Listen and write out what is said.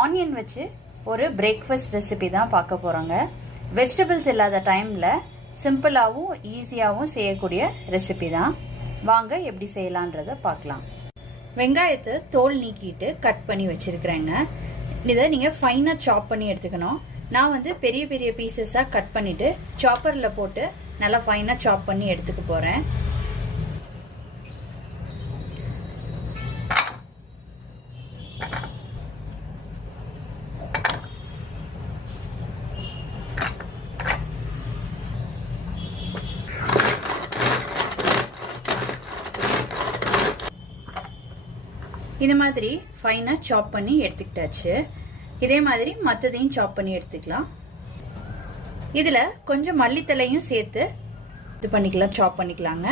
Onion வச்சு ஒரு breakfast recipe தான் பார்க்க போகிறோங்க. வெஜிடபிள்ஸ் இல்லாத டைமில் சிம்பிளாகவும் ஈஸியாகவும் செய்யக்கூடிய ரெசிபி தான். வாங்க எப்படி செய்யலான்றதை பார்க்கலாம். வெங்காயத்தை தோல் நீக்கிட்டு கட் பண்ணி வச்சுருக்கிறேங்க. இதை நீங்கள் ஃபைனாக சாப் பண்ணி எடுத்துக்கணும். நான் வந்து பெரிய பெரிய பீசஸாக கட் பண்ணிவிட்டு சாப்பரில் போட்டு நல்லா ஃபைனாக சாப் பண்ணி எடுத்துக்க போகிறேன். இந்த மாதிரி ஃபைனாக சாப் பண்ணி எடுத்துக்கிட்டாச்சு. இதே மாதிரி மற்றதையும் சாப் பண்ணி எடுத்துக்கலாம். இதில் கொஞ்சம் மல்லித்தலையும் சேர்த்து இது பண்ணிக்கலாம், சாப் பண்ணிக்கலாங்க.